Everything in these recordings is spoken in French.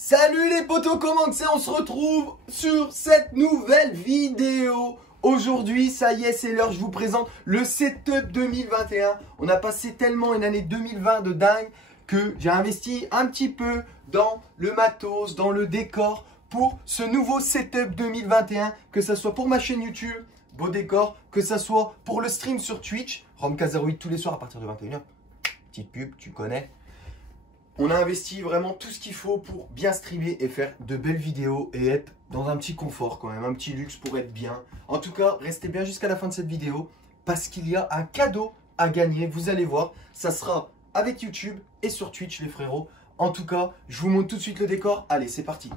Salut les potos, comment c'est? On se retrouve sur cette nouvelle vidéo. Aujourd'hui, ça y est, c'est l'heure, je vous présente le setup 2021. On a passé tellement une année 2020 de dingue que j'ai investi un petit peu dans le matos, dans le décor pour ce nouveau setup 2021, que ce soit pour ma chaîne YouTube, beau décor, que ce soit pour le stream sur Twitch, Romka08 tous les soirs à partir de 21h. Petite pub, tu connais. On a investi vraiment tout ce qu'il faut pour bien streamer et faire de belles vidéos et être dans un petit confort quand même, un petit luxe pour être bien. En tout cas, restez bien jusqu'à la fin de cette vidéo parce qu'il y a un cadeau à gagner. Vous allez voir, ça sera avec YouTube et sur Twitch les frérots. En tout cas, je vous montre tout de suite le décor. Allez, c'est parti.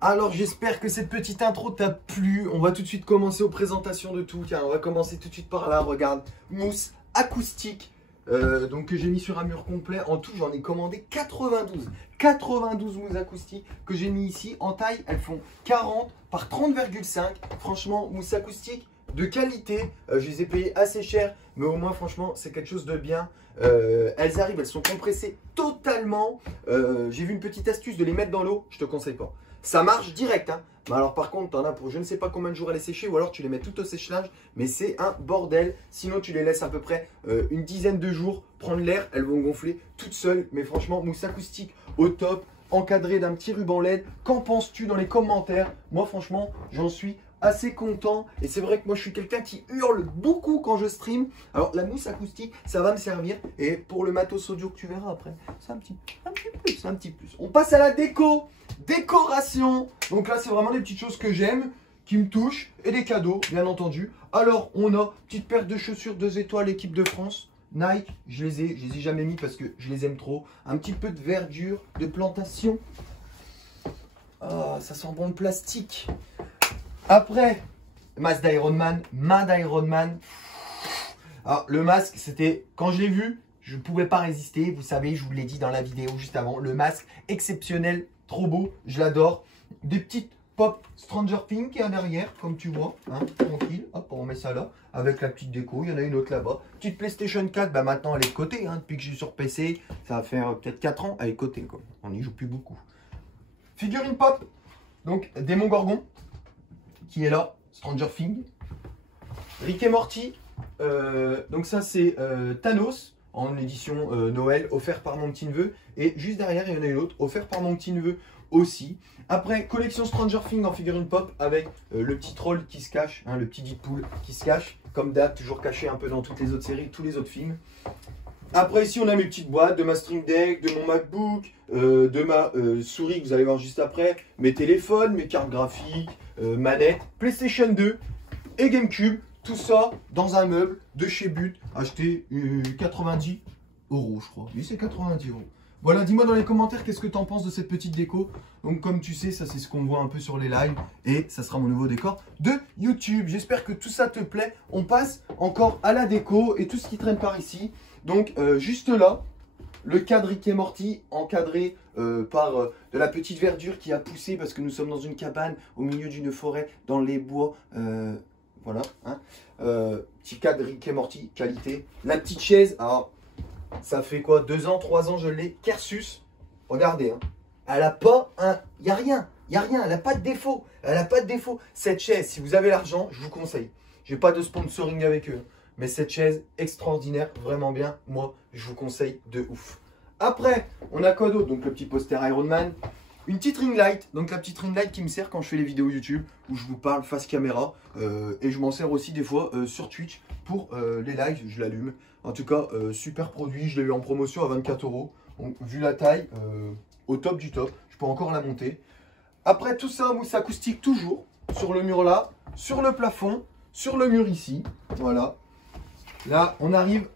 Alors j'espère que cette petite intro t'a plu. On va tout de suite commencer aux présentations de tout. Tiens, on va commencer tout de suite par là. Regarde, mousse acoustique. Donc que j'ai mis sur un mur complet. En tout, j'en ai commandé 92. 92 mousses acoustiques que j'ai mis ici. En taille, elles font 40 par 30,5. Franchement, mousse acoustique de qualité. Je les ai payées assez cher. Mais au moins, franchement, c'est quelque chose de bien. Elles arrivent, elles sont compressées totalement. J'ai vu une petite astuce de les mettre dans l'eau. Je te conseille pas. Ça marche direct, hein. Mais alors par contre, t'en as pour je ne sais pas combien de jours à les sécher ou alors tu les mets tout au sèche-linge, mais c'est un bordel. Sinon, tu les laisses à peu près une dizaine de jours prendre l'air, elles vont gonfler toutes seules. Mais franchement, mousse acoustique au top, encadré d'un petit ruban LED. Qu'en penses-tu dans les commentaires? Moi, franchement, j'en suis assez content. Et c'est vrai que moi, je suis quelqu'un qui hurle beaucoup quand je stream. Alors, la mousse acoustique, ça va me servir. Et pour le matos audio que tu verras après, c'est un petit plus, un petit plus. On passe à la déco. Décoration. Donc là, c'est vraiment des petites choses que j'aime, qui me touchent, et des cadeaux, bien entendu. Alors, on a petite paire de chaussures 2 étoiles, équipe de France, Nike. Je les ai jamais mis parce que je les aime trop. Un petit peu de verdure, de plantation. Ah, ça sent bon le plastique. Après, masque d'Ironman, main d'Ironman. Alors, le masque, c'était, quand je l'ai vu, je ne pouvais pas résister. Vous savez, je vous l'ai dit dans la vidéo juste avant. Le masque exceptionnel. Trop beau, je l'adore. Des petites pop Stranger Things qui est en arrière, comme tu vois, hein, tranquille. Hop, on met ça là, avec la petite déco. Il y en a une autre là-bas. Petite PlayStation 4, bah maintenant elle est cotée, hein, depuis que je suis sur PC. Ça va faire peut-être 4 ans, elle est cotée, quoi. On n'y joue plus beaucoup. Figurine pop, donc Démon Gorgon, qui est là, Stranger Things. Rick et Morty, donc ça c'est Thanos. En édition Noël, offert par mon petit-neveu. Et juste derrière, il y en a une autre, offert par mon petit-neveu aussi. Après, collection Stranger Things en figurine pop avec le petit troll qui se cache, hein, le petit Deadpool qui se cache. Comme d'hab, toujours caché un peu dans toutes les autres séries, tous les autres films. Après, ici, on a mes petites boîtes de ma Stream Deck, de mon MacBook, de ma souris que vous allez voir juste après, mes téléphones, mes cartes graphiques, manettes, PlayStation 2 et GameCube. Tout ça dans un meuble de chez But, acheté 90 €, je crois. Oui, c'est 90 €. Voilà, dis-moi dans les commentaires qu'est-ce que tu en penses de cette petite déco. Donc, comme tu sais, ça c'est ce qu'on voit un peu sur les lives. Et ça sera mon nouveau décor de YouTube. J'espère que tout ça te plaît. On passe encore à la déco et tout ce qui traîne par ici. Donc, juste là, le cadre Rick et Morty encadré par de la petite verdure qui a poussé parce que nous sommes dans une cabane au milieu d'une forêt dans les bois. Voilà, hein. Petit cadre Rick et Morty, qualité. La petite chaise, alors, ça fait quoi, 2 ans, 3 ans, je l'ai. Kersus, regardez, hein. Elle a pas un... Il n'y a rien, elle n'a pas de défaut. Elle n'a pas de défaut. Cette chaise, si vous avez l'argent, je vous conseille. Je n'ai pas de sponsoring avec eux. Mais cette chaise, extraordinaire, vraiment bien. Moi, je vous conseille de ouf. Après, on a quoi d'autre? Donc le petit poster Iron Man. Une petite ring light, donc la petite ring light qui me sert quand je fais les vidéos YouTube où je vous parle face caméra et je m'en sers aussi des fois sur Twitch pour les lives, je l'allume. En tout cas, super produit. Je l'ai eu en promotion à 24 €. Donc, vu la taille, au top du top. Je peux encore la monter. Après tout ça, mousse acoustique toujours. Sur le mur là, sur le plafond, sur le mur ici. Voilà. Là, on arrive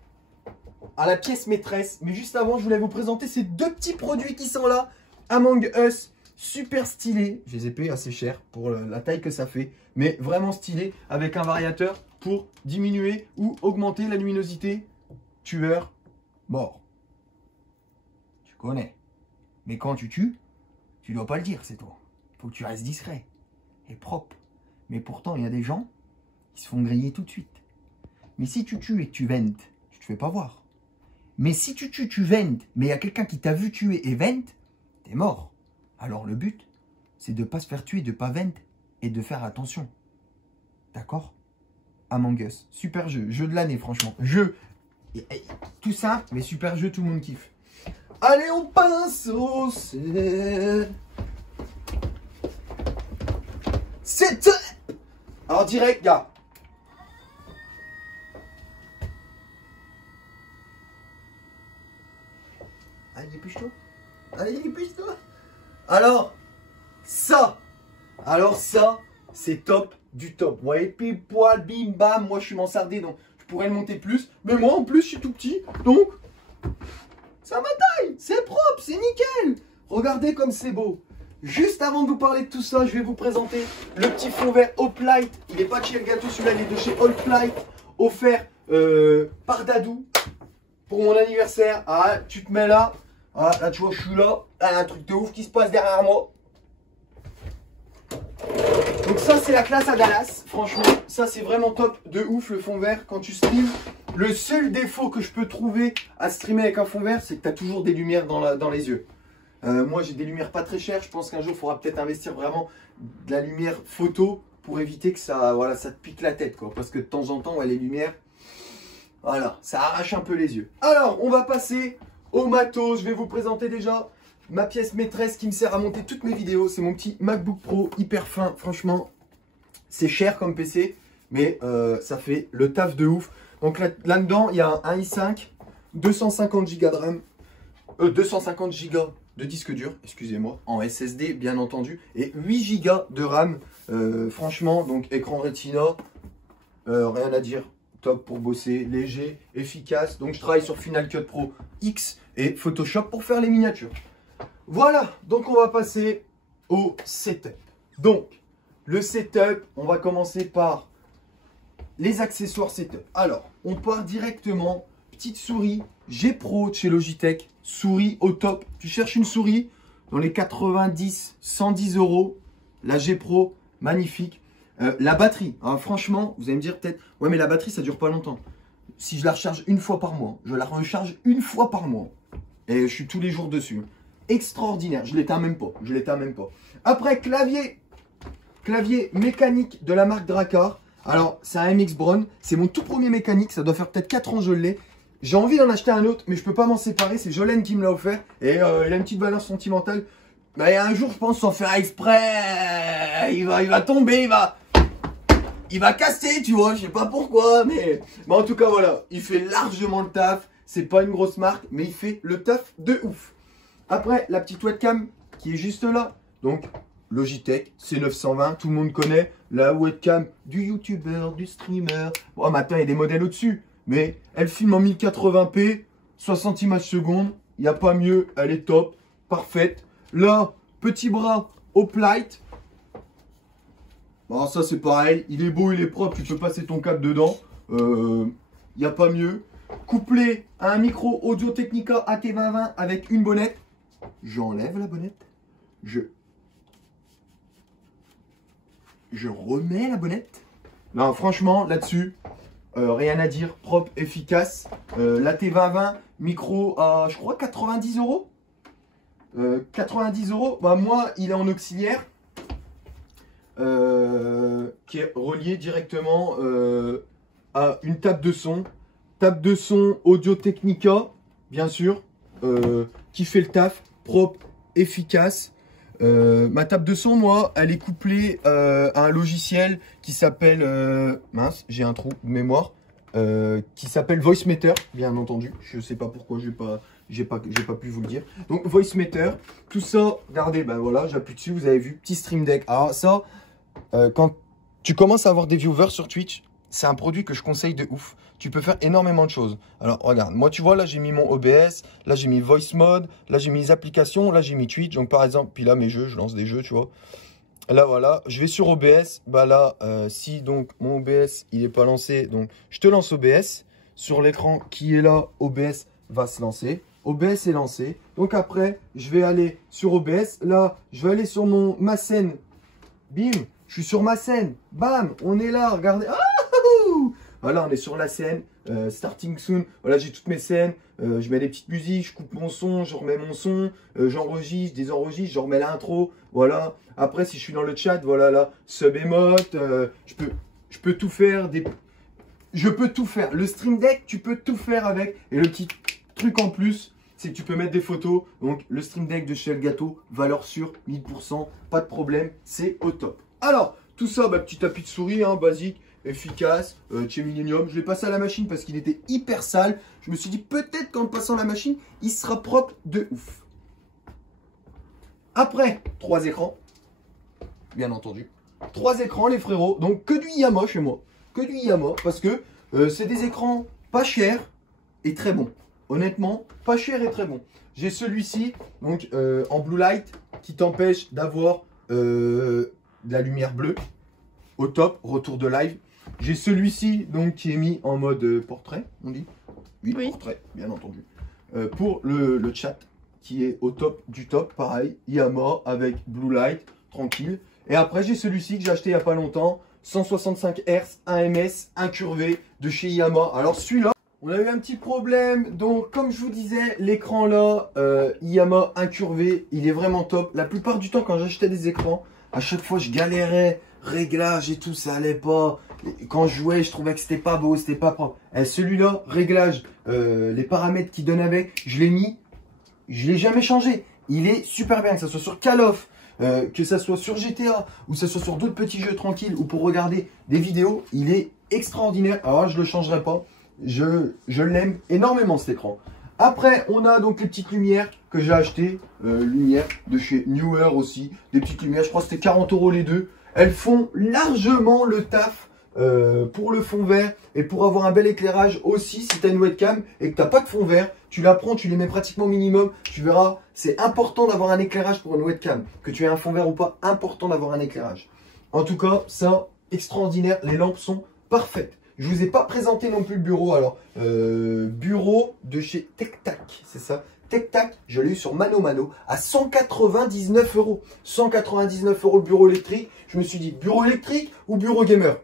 à la pièce maîtresse. Mais juste avant, je voulais vous présenter ces deux petits produits qui sont là. Among Us, super stylé. Je les ai payés assez cher pour la taille que ça fait. Mais vraiment stylé, avec un variateur pour diminuer ou augmenter la luminosité. Tueur, mort. Tu connais. Mais quand tu tues, tu dois pas le dire, c'est toi. Faut que tu restes discret et propre. Mais pourtant, il y a des gens qui se font griller tout de suite. Mais si tu tues et que tu ventes, tu te fais pas voir. Mais si tu tues, tu ventes, mais il y a quelqu'un qui t'a vu tuer et vente, t'es mort. Alors le but, c'est de ne pas se faire tuer, de ne pas vendre et de faire attention. D'accord? Among Us, super jeu, jeu de l'année franchement. Jeu, tout ça, mais super jeu, tout le monde kiffe. Allez, on passe au setup. Alors direct, gars. Allez, dépêche-toi. Allez, dépêche-toi. Alors, ça, c'est top du top. Ouais, puis poil, bim, bam. Moi, je suis mansardé, donc je pourrais le monter plus. Mais moi, en plus, je suis tout petit. Donc, ça ma taille. C'est propre, c'est nickel. Regardez comme c'est beau. Juste avant de vous parler de tout ça, je vais vous présenter le petit fond vert Hoplite. Il n'est pas de chez Elgato, celui-là, il est de chez Hoplite. Offert par Dadou pour mon anniversaire. Ah, tu te mets là. Ah, là, tu vois, je suis là. Ah, il y a un truc de ouf qui se passe derrière moi. Donc ça, c'est la classe à Dallas. Franchement, ça, c'est vraiment top de ouf, le fond vert. Quand tu streams, le seul défaut que je peux trouver à streamer avec un fond vert, c'est que tu as toujours des lumières dans les yeux. Moi, j'ai des lumières pas très chères. Je pense qu'un jour, il faudra peut-être investir vraiment de la lumière photo pour éviter que ça, voilà, ça te pique la tête, quoi. Parce que de temps en temps, ouais, les lumières, voilà, ça arrache un peu les yeux. Alors, on va passer au matos. Je vais vous présenter déjà ma pièce maîtresse qui me sert à monter toutes mes vidéos. C'est mon petit MacBook Pro hyper fin. Franchement, c'est cher comme PC, mais ça fait le taf de ouf. Donc là-dedans, il y a un i5, 250 Go de RAM, 250 Go de disque dur, excusez-moi, en SSD bien entendu, et 8 Go de RAM. Franchement, donc écran Retina, rien à dire. Top pour bosser, léger, efficace. Donc je travaille sur Final Cut Pro X et Photoshop pour faire les miniatures. Voilà, donc on va passer au setup. Donc, le setup, on va commencer par les accessoires setup. Alors, on part directement, petite souris G Pro de chez Logitech, souris au top. Tu cherches une souris dans les 90, 110 €, la G Pro, magnifique. La batterie, hein, franchement, vous allez me dire peut-être, ouais mais la batterie ça dure pas longtemps. Si je la recharge une fois par mois, je la recharge une fois par mois. Et je suis tous les jours dessus. Extraordinaire, je l'éteins même pas, Après, clavier mécanique de la marque Drakkar. Alors, c'est un MX Brown, c'est mon tout premier mécanique, ça doit faire peut-être 4 ans que je l'ai. J'ai envie d'en acheter un autre, mais je peux pas m'en séparer, c'est Jolene qui me l'a offert. Et il a une petite valeur sentimentale. Mais un jour, je pense, sans faire exprès, il va tomber, il va casser, tu vois, je sais pas pourquoi, mais en tout cas, voilà, il fait largement le taf. C'est pas une grosse marque, mais il fait le taf de ouf. Après, la petite webcam qui est juste là. Donc, Logitech C920, tout le monde connaît la webcam du youtubeur, du streamer. Bon, maintenant, il y a des modèles au-dessus, mais elle filme en 1080p, 60 images secondes. Il n'y a pas mieux, elle est top, parfaite. Là, petit bras Hoplite. Bon, ça, c'est pareil. Il est beau, il est propre, tu peux passer ton câble dedans. Il n'y a pas mieux. Couplé à un micro Audio-Technica AT2020 avec une bonnette. J'enlève la bonnette. Je remets la bonnette. Non, franchement, là-dessus, rien à dire. Propre, efficace. L'AT2020, micro à, je crois, 90 €. 90 €. Bah, moi, il est en auxiliaire. Qui est relié directement à une table de son. Table de son Audio-Technica, bien sûr, qui fait le taf, propre, efficace. Ma table de son, moi, elle est couplée à un logiciel qui s'appelle... mince, j'ai un trou de mémoire. qui s'appelle Voicemeeter, bien entendu. Je sais pas pourquoi j'ai pas pu vous le dire. Donc Voicemeeter, tout ça, regardez, ben voilà, j'appuie dessus, vous avez vu, petit Stream Deck. Alors ça, quand tu commences à avoir des viewers sur Twitch, c'est un produit que je conseille de ouf. Tu peux faire énormément de choses. Alors regarde, moi tu vois là j'ai mis mon OBS, là j'ai mis Voice Mode, là j'ai mis les applications, là j'ai mis Twitch. Donc par exemple, puis là mes jeux, je lance des jeux, tu vois. Là voilà, je vais sur OBS, bah là si donc mon OBS il est pas lancé, donc je te lance OBS. Sur l'écran qui est là, OBS va se lancer. OBS est lancé. Donc après, je vais aller sur OBS. Là, je vais aller sur ma scène. Bim, je suis sur ma scène. Bam, on est là, regardez. Ah, voilà, on est sur la scène. Starting soon. Voilà, j'ai toutes mes scènes. Je mets des petites musiques, je coupe mon son, je remets mon son, j'enregistre, désenregistre, je remets l'intro. Voilà. Après, si je suis dans le chat, voilà là, sub emote. Je peux tout faire. Je peux tout faire. Le Stream Deck, tu peux tout faire avec. Et le petit truc en plus, c'est que tu peux mettre des photos. Donc, le Stream Deck de chez Elgato, valeur sûre, 1000%, pas de problème, c'est au top. Alors, tout ça, bah, petit tapis de souris, hein, basique, efficace, chez Millennium. Je l'ai passé à la machine parce qu'il était hyper sale. Je me suis dit, peut-être qu'en passant la machine, il sera propre de ouf. Après, 3 écrans, bien entendu. 3 écrans, les frérots. Donc, que du Yamaha chez moi. Que du Yamaha, parce que c'est des écrans pas chers et très bons. Honnêtement, pas cher et très bon. J'ai celui-ci, donc en blue light, qui t'empêche d'avoir de la lumière bleue. Au top, retour de live. J'ai celui-ci, donc qui est mis en mode portrait, on dit. Oui, oui. Portrait, bien entendu. Pour le chat, qui est au top du top, pareil, Yamaha avec blue light, tranquille. Et après, j'ai celui-ci que j'ai acheté il n'y a pas longtemps, 165 Hz, 1 ms, incurvé de chez Yamaha. Alors celui-là, on a eu un petit problème, donc comme je vous disais, l'écran là, Yamaha incurvé, il est vraiment top. La plupart du temps quand j'achetais des écrans, à chaque fois je galérais, réglage et tout, ça allait pas. Quand je jouais, je trouvais que c'était pas beau, c'était pas propre. Et celui-là, réglage, les paramètres qu'il donne avec, je l'ai mis, je l'ai jamais changé. Il est super bien, que ce soit sur Call of, que ça soit sur GTA, ou que ça soit sur d'autres petits jeux tranquilles, ou pour regarder des vidéos, il est extraordinaire. Alors je le changerai pas. Je l'aime énormément cet écran. Après, on a donc les petites lumières que j'ai achetées. Lumières de chez Newer aussi. Des petites lumières, je crois que c'était 40 € les deux. Elles font largement le taf pour le fond vert et pour avoir un bel éclairage aussi. Si tu as une webcam et que tu n'as pas de fond vert, tu la prends, tu les mets pratiquement au minimum. Tu verras, c'est important d'avoir un éclairage pour une webcam. Que tu aies un fond vert ou pas, important d'avoir un éclairage. En tout cas, ça, extraordinaire. Les lampes sont parfaites. Je vous ai pas présenté non plus le bureau. Alors, bureau de chez TecTac, c'est ça. TecTac, je l'ai eu sur Mano Mano à 199 €. 199 € le bureau électrique. Je me suis dit, bureau électrique ou bureau gamer?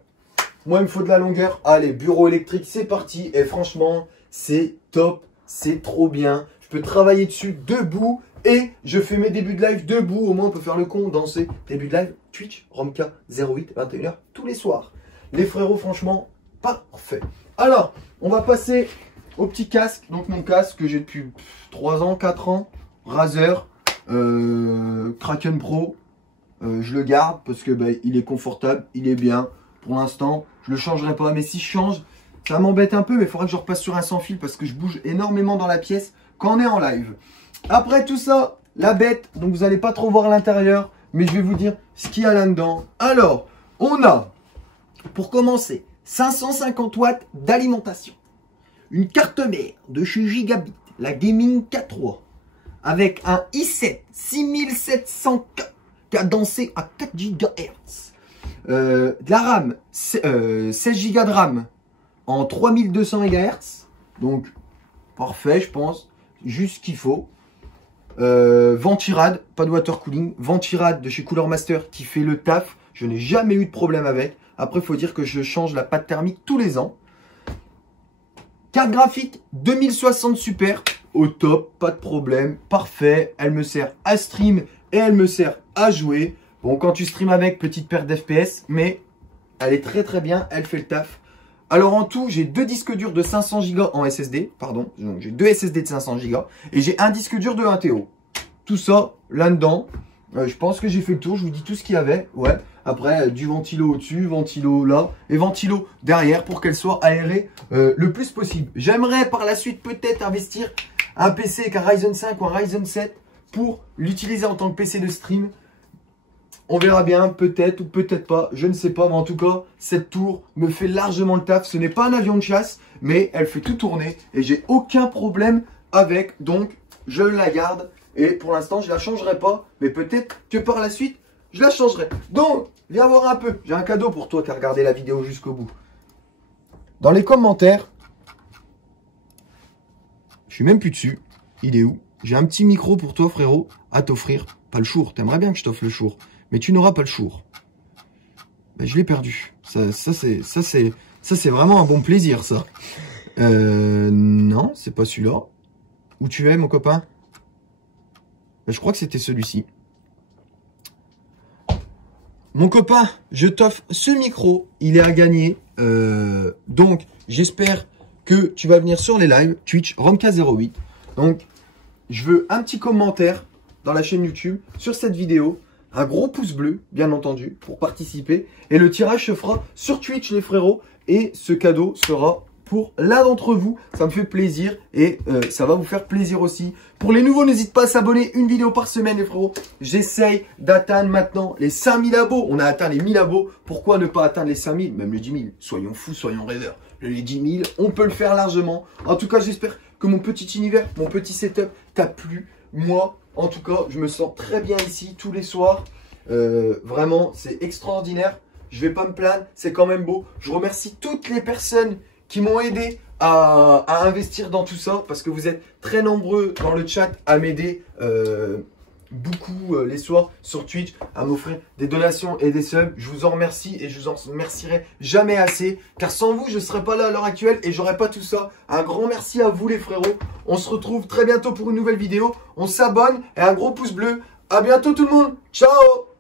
Moi, il me faut de la longueur. Allez, bureau électrique, c'est parti. Et franchement, c'est top. C'est trop bien. Je peux travailler dessus debout. Et je fais mes débuts de live debout. Au moins, on peut faire le con, danser. Début de live, Twitch, Romka 08, 21 h tous les soirs. Les frérots, franchement, parfait. Alors, on va passer au petit casque. Donc, mon casque que j'ai depuis 3 ans, 4 ans. Razer, Kraken Pro. Je le garde parce que il est confortable, il est bien. Pour l'instant, je le changerai pas. Mais si je change, ça m'embête un peu. Mais il faudra que je repasse sur un sans fil parce que je bouge énormément dans la pièce quand on est en live. Après tout ça, la bête. Donc, vous n'allez pas trop voir l'intérieur. Mais je vais vous dire ce qu'il y a là-dedans. Alors, on a, pour commencer, 550 watts d'alimentation. Une carte mère de chez Gigabit, la Gaming K3, avec un i7 6700K cadencé à 4 GHz. De la RAM, 16 Go de RAM en 3200 MHz. Donc, parfait, je pense. Juste ce qu'il faut. Ventirad, pas de water cooling. Ventirad de chez Cooler Master qui fait le taf. Je n'ai jamais eu de problème avec. Après, il faut dire que je change la pâte thermique tous les ans. Carte graphique 2060 Super, au top, pas de problème, parfait. Elle me sert à stream et elle me sert à jouer. Bon, quand tu stream avec, petite perte d'FPS, mais elle est très très bien, elle fait le taf. Alors en tout, j'ai 2 disques durs de 500 Go en SSD, pardon. Donc j'ai 2 SSD de 500 Go et j'ai un disque dur de 1 TO. Tout ça là-dedans. Je pense que j'ai fait le tour, je vous dis tout ce qu'il y avait. Ouais. Après, du ventilo au-dessus, ventilo là et ventilo derrière pour qu'elle soit aérée le plus possible. J'aimerais par la suite peut-être investir un PC avec un Ryzen 5 ou un Ryzen 7 pour l'utiliser en tant que PC de stream. On verra bien, peut-être ou peut-être pas, je ne sais pas. Mais en tout cas, cette tour me fait largement le taf. Ce n'est pas un avion de chasse, mais elle fait tout tourner et j'ai aucun problème avec. Donc, je la garde et pour l'instant, je la changerai pas. Mais peut-être que par la suite, je la changerai. Donc, viens voir un peu. J'ai un cadeau pour toi qui as regardé la vidéo jusqu'au bout. Dans les commentaires, je suis même plus dessus. Il est où? J'ai un petit micro pour toi, frérot, à t'offrir. Pas le chour. T'aimerais bien que je t'offre le chour, mais tu n'auras pas le chour. Ben, je l'ai perdu. Ça c'est vraiment un bon plaisir, ça. Non, c'est pas celui-là. Où tu es, mon copain? Ben, je crois que c'était celui-ci. Mon copain, je t'offre ce micro. Il est à gagner. Donc, j'espère que tu vas venir sur les lives Twitch Romka08. Donc, je veux un petit commentaire dans la chaîne YouTube sur cette vidéo. Un gros pouce bleu, bien entendu, pour participer. Et le tirage se fera sur Twitch, les frérots. Et ce cadeau sera pour l'un d'entre vous. Ça me fait plaisir et ça va vous faire plaisir aussi. Pour les nouveaux, n'hésite pas à s'abonner. Une vidéo par semaine, les frérots. J'essaye d'atteindre maintenant les 5000 abos. On a atteint les 1000 abos. Pourquoi ne pas atteindre les 5000, même les 10 000? Soyons fous, soyons rêveurs. Les 10 000, on peut le faire largement. En tout cas, j'espère que mon petit univers, mon petit setup t'a plu. Moi, en tout cas, je me sens très bien ici tous les soirs. Vraiment, c'est extraordinaire. Je vais pas me plaindre, c'est quand même beau. Je remercie toutes les personnes qui m'ont aidé à investir dans tout ça. Parce que vous êtes très nombreux dans le chat à m'aider beaucoup les soirs sur Twitch, à m'offrir des donations et des subs. Je vous en remercie et je vous en remercierai jamais assez. Car sans vous, je ne serais pas là à l'heure actuelle et j'aurais pas tout ça. Un grand merci à vous les frérots. On se retrouve très bientôt pour une nouvelle vidéo. On s'abonne et un gros pouce bleu. À bientôt tout le monde. Ciao!